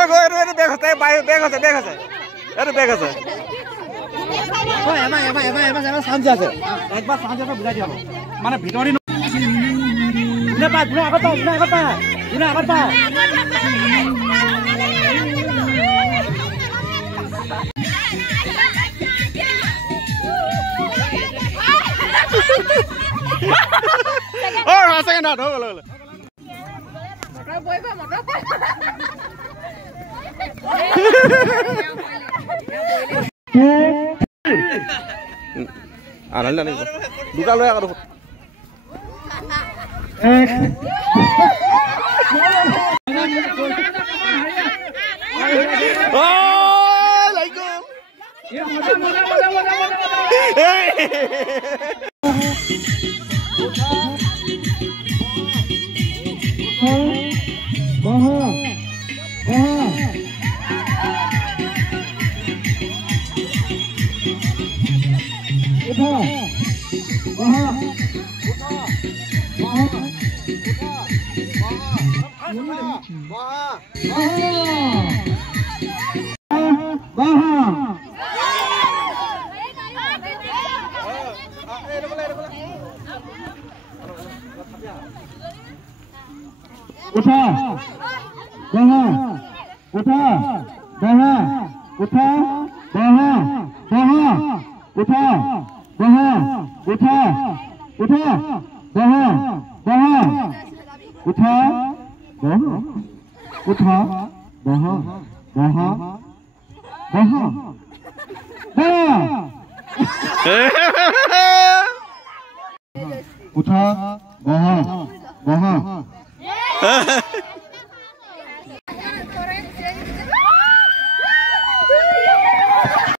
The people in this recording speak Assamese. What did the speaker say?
গৈ গৈ এইটো বেগ আছে বেগ আছে বেগ আছে এইটো বেগ আছে চান্স আছে একবাৰ চান্স আছে বুজাই দিয়া মানে ভিতৰি আগত second out ho galo motor boy aral na niyo duka loya karo oh like go उठा